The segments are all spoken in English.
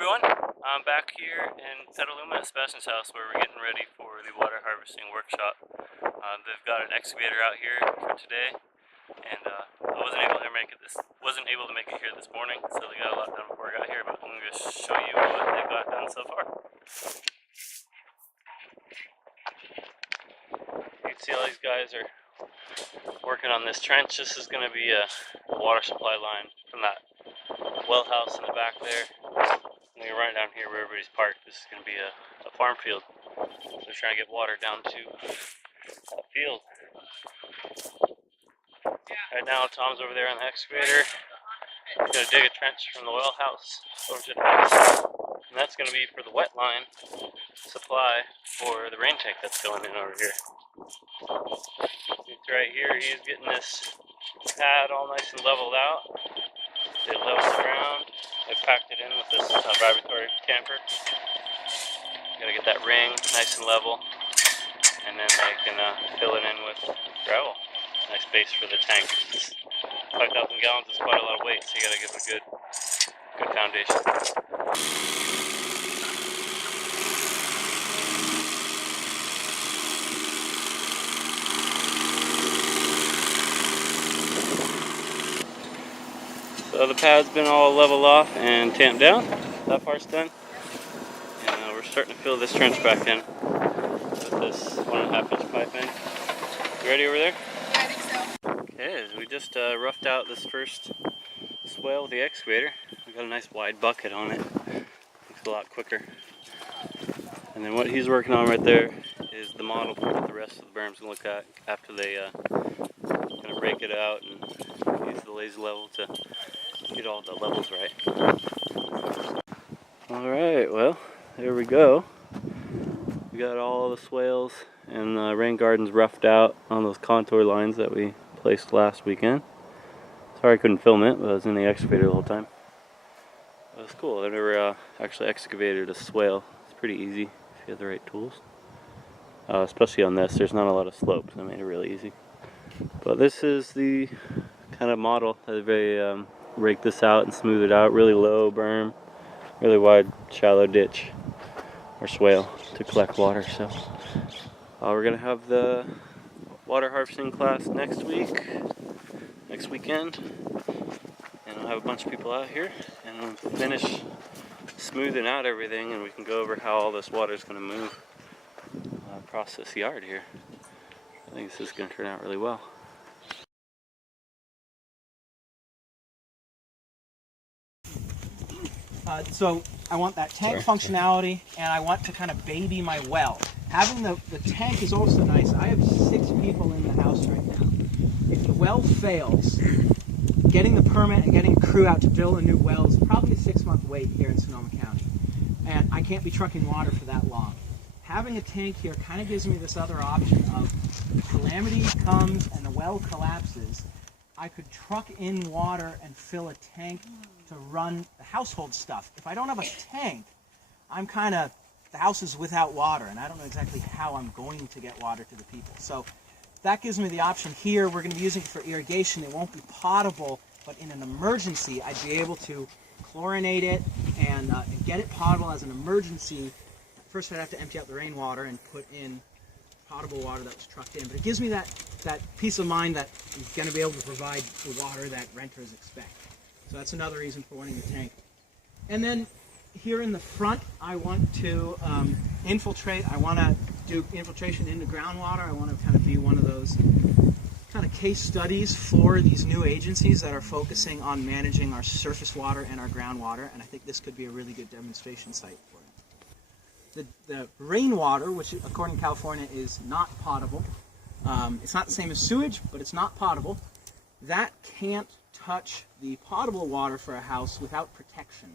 everyone, I'm back here in Petaluma at Sebastian's house where we're getting ready for the water harvesting workshop. They've got an excavator out here for today, and I wasn't able to make it here this morning, so they got a lot done before I got here, but I'm going to show you what they've got done so far. You can see all these guys are working on this trench. This is going to be a water supply line from that well house in the back there. And you're running down here where everybody's parked. This is going to be a farm field. So they're trying to get water down to that field. Right now Tom's over there on the excavator. He's going to dig a trench from the well house over to the house. And that's going to be for the wet line supply for the rain tank that's filling in over here. It's right here. He's getting this pad all nice and leveled out. It levels the ground. I packed it in with this vibratory camper. Gotta get that ring nice and level, and then they can fill it in with gravel. Nice base for the tank. 5,000 gallons is quite a lot of weight, so you gotta give it a good foundation. So the pad's been all leveled off and tamped down. That part's done. And we're starting to fill this trench back in with this 1.5 inch pipe in. You ready over there? I think so. Okay, we just roughed out this first swale with the excavator. We got a nice wide bucket on it. Looks a lot quicker. And then what he's working on right there is the model for what the rest of the berm's gonna look at after they kind of rake it out and use the lazy level to get all the levels right. Alright, well, there we go. We got all the swales and the rain gardens roughed out on those contour lines that we placed last weekend. Sorry I couldn't film it, but I was in the excavator the whole time. It was cool. I've never actually excavated a swale. It's pretty easy if you have the right tools. Especially on this, there's not a lot of slopes. That made it really easy. But this is the kind of model that they rake this out and smooth it out. Really low berm, really wide, shallow ditch or swale to collect water. So we're gonna have the water harvesting class next weekend, and I'll have a bunch of people out here and we'll finish smoothing out everything, and we can go over how all this water is going to move across this yard here. I think this is going to turn out really well. So I want that tank functionality, and I want to kind of baby my well. Having the tank is also nice. I have 6 people in the house right now. If the well fails, getting the permit and getting a crew out to drill a new well is probably a 6-month wait here in Sonoma County. And I can't be trucking water for that long. Having a tank here kind of gives me this other option of if calamity comes and the well collapses, I could truck in water and fill a tank to run the household stuff. If I don't have a tank, the house is without water, and I don't know exactly how I'm going to get water to the people. So that gives me the option here. We're going to be using it for irrigation. It won't be potable, but in an emergency, I'd be able to chlorinate it and get it potable as an emergency. First, I'd have to empty out the rainwater and put in potable water that was trucked in. But it gives me that peace of mind that I'm going to be able to provide the water that renters expect. So that's another reason for wanting the tank. And then here in the front, I want to infiltrate. I want to do infiltration into groundwater. I want to kind of be one of those kind of case studies for these new agencies that are focusing on managing our surface water and our groundwater. And I think this could be a really good demonstration site for it. The rainwater, which according to California is not potable, it's not the same as sewage, but it's not potable. That can't touch the potable water for a house without protection.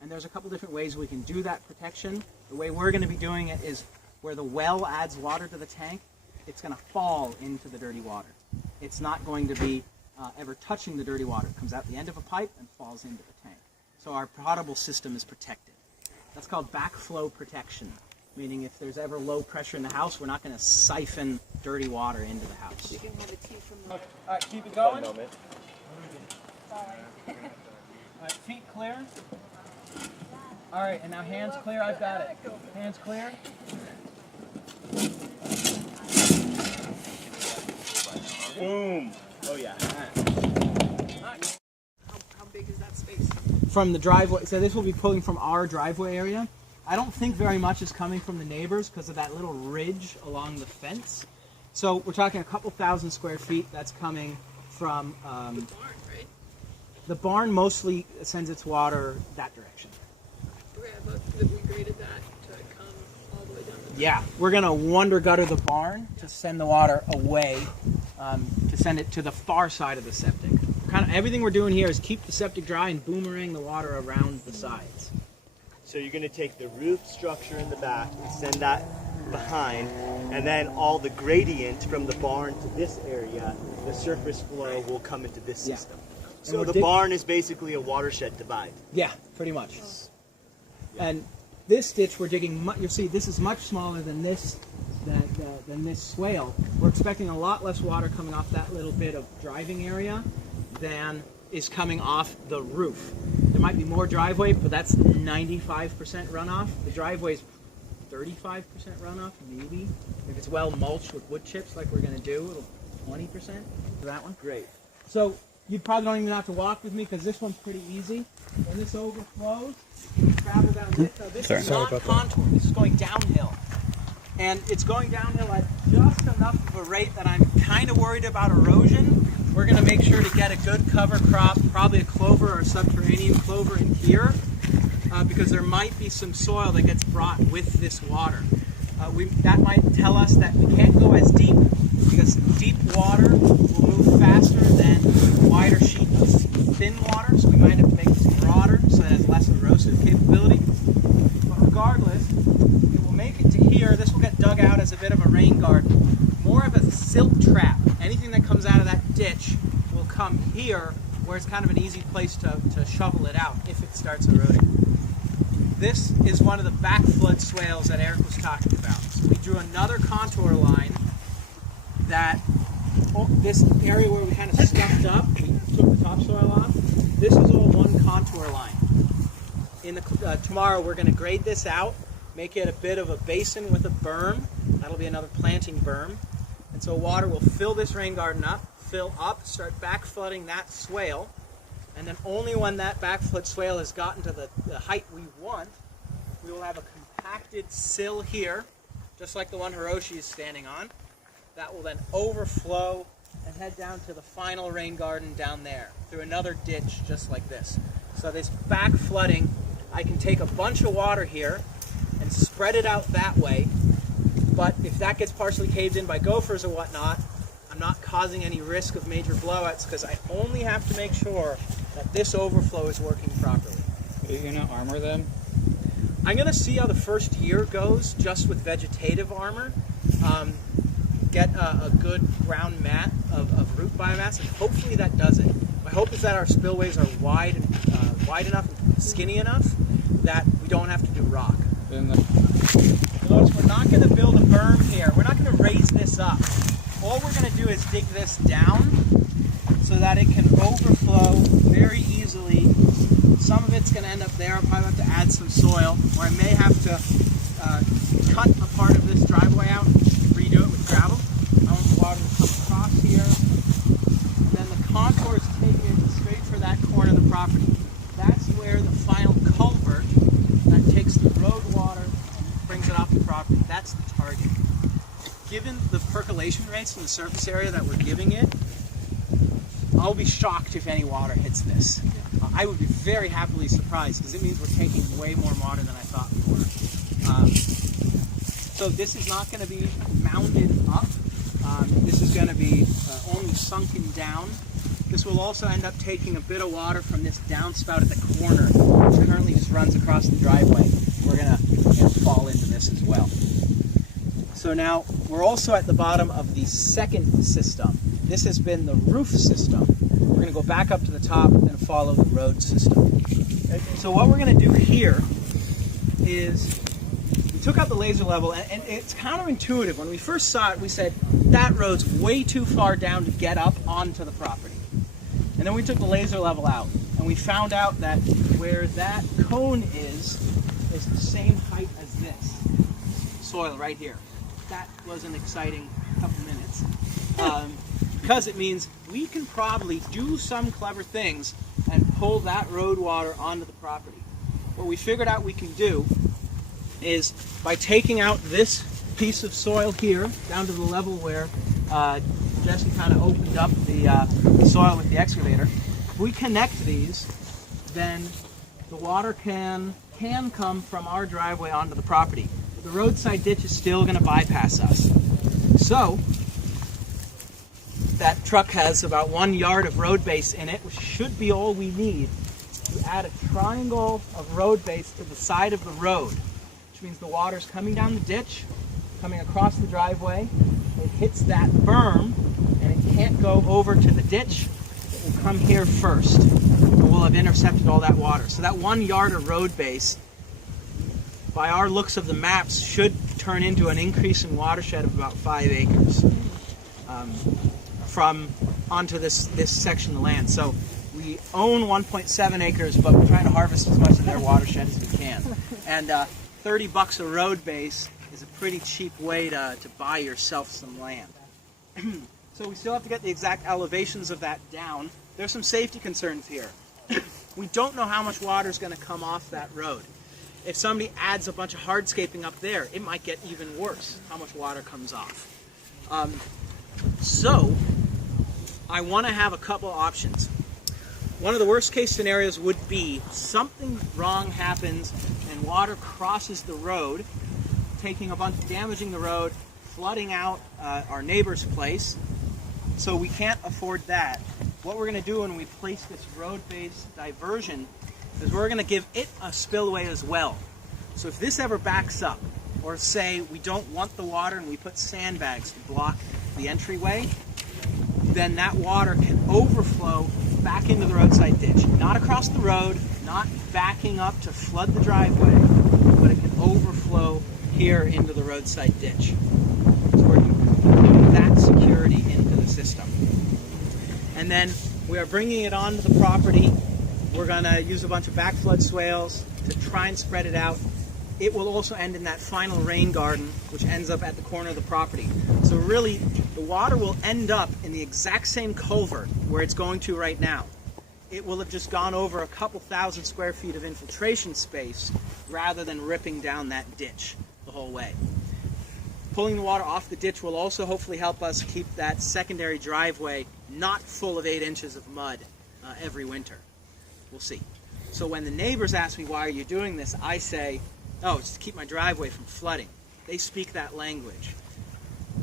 And there's a couple different ways we can do that protection. The way we're going to be doing it is where the well adds water to the tank, it's going to fall into the dirty water. It's not going to be ever touching the dirty water. It comes out the end of a pipe and falls into the tank. So our potable system is protected. That's called backflow protection, meaning if there's ever low pressure in the house, we're not going to siphon dirty water into the house. You can have a tea from the... All right, keep it going. All right, feet clear. All right, and now hands clear. I've got it. Hands clear. Boom. Oh yeah. How big is that space? From the driveway. So this will be pulling from our driveway area. I don't think very much is coming from the neighbors because of that little ridge along the fence. So we're talking a couple thousand square feet that's coming from The barn, right? the barn. Mostly sends its water that direction. Okay, I thought that we graded that to come all the way down to the Yeah, we're gonna wonder gutter the barn to send the water away, to send it to the far side of the septic. Kind of everything we're doing here is keep the septic dry and boomerang the water around the sides. So you're going to take the roof structure in the back and send that behind, and then all the gradient from the barn to this area, the surface flow will come into this Yeah. system. And So we're the barn is basically a watershed divide. Yeah, pretty much. And this ditch we're digging, you'll see this is much smaller than this swale. We're expecting a lot less water coming off that little bit of driving area than is coming off the roof. There might be more driveway, but that's 95% runoff. The driveway's 35% runoff, maybe. If it's well mulched with wood chips like we're going to do, it'll 20% for that one. Great. So you probably don't even have to walk with me because this one's pretty easy. When this overflows, you travel down this. So this is non-contour. This is going downhill. And it's going downhill at just enough of a rate that I'm kind of worried about erosion. We're going to make sure to get a good cover crop, probably a clover or a subterranean clover in here, because there might be some soil that gets brought with this water. That might tell us that we can't go as deep, because deep water will move faster than a wider sheet of thin water, so we might have to make this broader so it has less erosive capability. But regardless, it will make it to here. This will get dug out as a bit of a rain garden, more of a silt trap. Anything that comes out of that ditch will come here, where it's kind of an easy place to shovel it out if it starts eroding. This is one of the backflood swales that Eric was talking about. So we drew another contour line that, this area where we kind of stuffed up, we took the topsoil off, this is all one contour line. Tomorrow we're going to grade this out, make it a bit of a basin with a berm. That'll be another planting berm. And so water will fill this rain garden up, fill up, start back flooding that swale, and then only when that backflood swale has gotten to the height we want, we will have a compacted sill here, just like the one Hiroshi is standing on. That will then overflow and head down to the final rain garden down there, through another ditch just like this. So this back flooding, I can take a bunch of water here and spread it out that way. But if that gets partially caved in by gophers or whatnot, I'm not causing any risk of major blowouts because I only have to make sure that this overflow is working properly. Are you going to armor them? I'm going to see how the first year goes just with vegetative armor. Get a good ground mat of root biomass, and hopefully that does it. My hope is that our spillways are wide enough and skinny enough that we don't have to do rock. Notice we're not going to build a berm here. We're not going to raise this up. All we're going to do is dig this down so that it can overflow very easily. Some of it's going to end up there. I'll probably have to add some soil, or I may have to cut a part of this driveway out and redo it with gravel. I want the water to come across here. And then the contour is taken straight for that corner of the property. That's where the final culvert that takes the road water and brings it off the property. That's the target. Given the percolation rates in the surface area that we're giving it, I'll be shocked if any water hits this. I would be very happily surprised because it means we're taking way more water than I thought we were. So this is not going to be mounded up. This is going to be only sunken down. This will also end up taking a bit of water from this downspout at the corner, which currently just runs across the driveway. We're going to fall into this as well. So now we're also at the bottom of the second system. This has been the roof system. We're going to go back up to the top and follow the road system. So what we're going to do here is we took out the laser level, and it's counterintuitive. When we first saw it, we said, that road's way too far down to get up onto the property. And then we took the laser level out, and we found out that where that cone is, is the same height as this soil right here. That was an exciting couple minutes. Because it means we can probably do some clever things and pull that road water onto the property. What we figured out we can do is by taking out this piece of soil here down to the level where Jesse kind of opened up the soil with the excavator. If we connect these, then the water can come from our driveway onto the property. But the roadside ditch is still going to bypass us. So that truck has about 1 yard of road base in it, which should be all we need to add a triangle of road base to the side of the road, which means the water's coming down the ditch, coming across the driveway, it hits that berm, and it can't go over to the ditch. It will come here first, and we'll have intercepted all that water. So that 1 yard of road base, by our looks of the maps, should turn into an increase in watershed of about 5 acres from onto this section of land. So we own 1.7 acres, but we're trying to harvest as much of their watershed as we can. And $30 a road base is a pretty cheap way to buy yourself some land. So we still have to get the exact elevations of that down. There's some safety concerns here. We don't know how much water is going to come off that road. If somebody adds a bunch of hardscaping up there, it might get even worse how much water comes off. So I want to have a couple options. One of the worst case scenarios would be something wrong happens and water crosses the road, damaging the road, flooding out our neighbor's place. So we can't afford that. What we're going to do when we place this road-based diversion is we're going to give it a spillway as well. So if this ever backs up, or say we don't want the water and we put sandbags to block the entryway, then that water can overflow back into the roadside ditch. Not across the road, not backing up to flood the driveway, but it can overflow here into the roadside ditch. So we're putting that security into the system. And then we are bringing it onto the property. We're going to use a bunch of backflood swales to try and spread it out. It will also end in that final rain garden, which ends up at the corner of the property. So really, the water will end up in the exact same culvert where it's going to right now. It will have just gone over a couple thousand square feet of infiltration space rather than ripping down that ditch the whole way. Pulling the water off the ditch will also hopefully help us keep that secondary driveway not full of 8 inches of mud every winter. We'll see. So when the neighbors ask me, why are you doing this? I say, oh, it's to keep my driveway from flooding. They speak that language.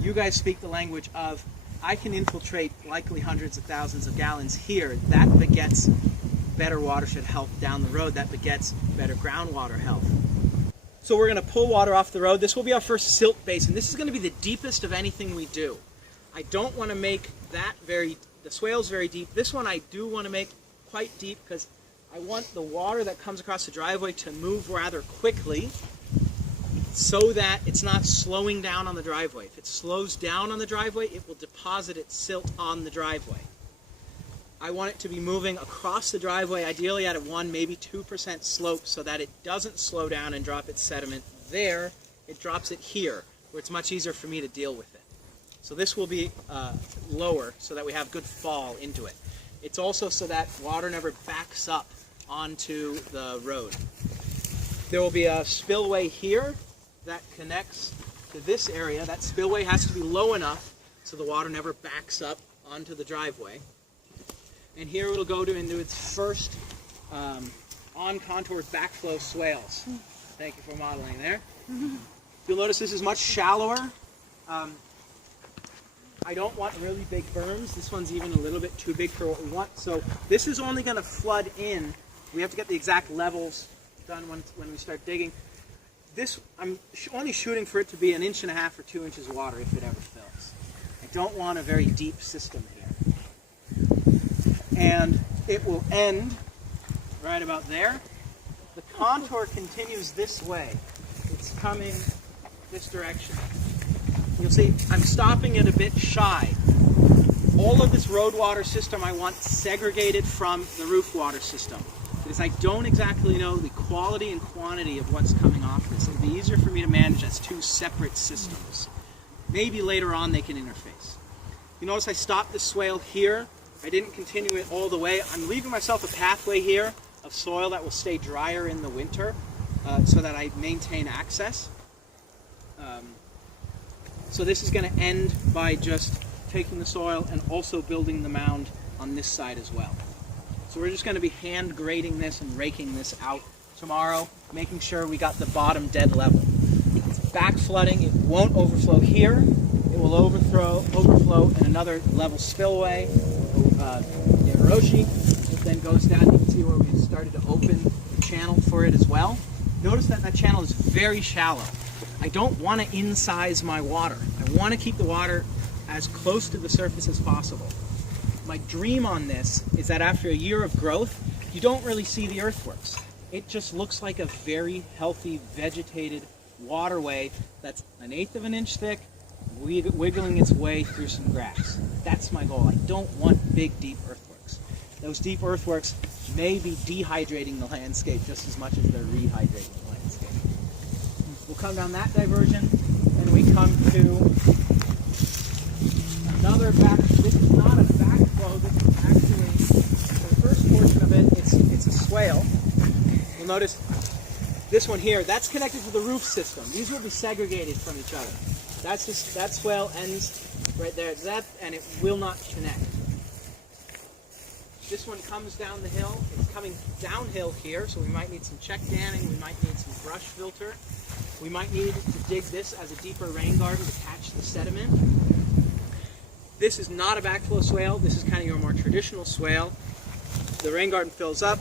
You guys speak the language of, I can infiltrate likely hundreds of thousands of gallons here. That begets better watershed health down the road. That begets better groundwater health. So we're going to pull water off the road. This will be our first silt basin. This is going to be the deepest of anything we do. I don't want to make the swales very deep. This one I do want to make quite deep because I want the water that comes across the driveway to move rather quickly so that it's not slowing down on the driveway. If it slows down on the driveway, it will deposit its silt on the driveway. I want it to be moving across the driveway, ideally at a 1, maybe 2% slope so that it doesn't slow down and drop its sediment there. It drops it here, where it's much easier for me to deal with it. So this will be lower so that we have good fall into it. It's also so that water never backs up onto the road. There will be a spillway here that connects to this area. That spillway has to be low enough so the water never backs up onto the driveway. And here it'll go into its first on-contoured backflow swales. Thank you for modeling there. You'll notice this is much shallower. I don't want really big berms. This one's even a little bit too big for what we want. So this is only going to flood in. We have to get the exact levels done when we start digging. This, I'm only shooting for it to be 1.5 inches or 2 inches of water if it ever fills. I don't want a very deep system here. And it will end right about there. The contour continues this way. It's coming this direction. You'll see I'm stopping it a bit shy. All of this road water system I want segregated from the roof water system. is I don't exactly know the quality and quantity of what's coming off this. It'd be easier for me to manage as two separate systems. Maybe later on they can interface. You notice I stopped the swale here. I didn't continue it all the way. I'm leaving myself a pathway here of soil that will stay drier in the winter so that I maintain access. So this is going to end by just taking the soil and also building the mound on this side as well. So we're just going to be hand grading this and raking this out tomorrow, making sure we got the bottom dead level. It's back flooding. It won't overflow here. It will overflow in another level spillway near Roshi. It then goes down. You can see where we've started to open the channel for it as well. Notice that that channel is very shallow. I don't want to insize my water. I want to keep the water as close to the surface as possible. My dream on this is that after a year of growth, you don't really see the earthworks. It just looks like a very healthy, vegetated waterway that's 1/8 of an inch thick, wiggling its way through some grass. That's my goal. I don't want big, deep earthworks. Those deep earthworks may be dehydrating the landscape just as much as they're rehydrating the landscape. We'll come down that diversion, and we come to another back. This is not a backflow. This is actually the first portion of it. It's a swale. You'll notice this one here. That's connected to the roof system. These will be segregated from each other. That's just that swale ends right there. And it will not connect. This one comes down the hill. It's coming downhill here, so we might need some check damming. We might need some brush filter. We might need to dig this as a deeper rain garden to catch the sediment. This is not a backflow swale. This is kind of your more traditional swale. The rain garden fills up.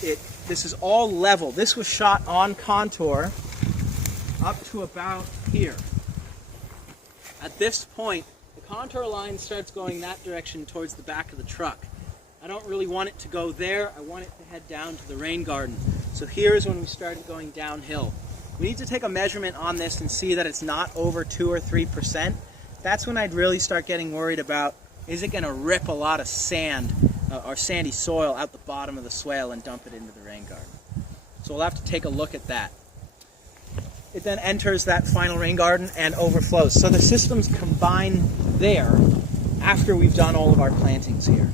This is all level. This was shot on contour up to about here. At this point, the contour line starts going that direction towards the back of the truck. I don't really want it to go there. I want it to head down to the rain garden. So here's when we started going downhill. We need to take a measurement on this and see that it's not over 2 or 3%. That's when I'd really start getting worried about, is it going to rip a lot of sand or sandy soil out the bottom of the swale and dump it into the rain garden. So we'll have to take a look at that. It then enters that final rain garden and overflows. So the systems combine there after we've done all of our plantings here.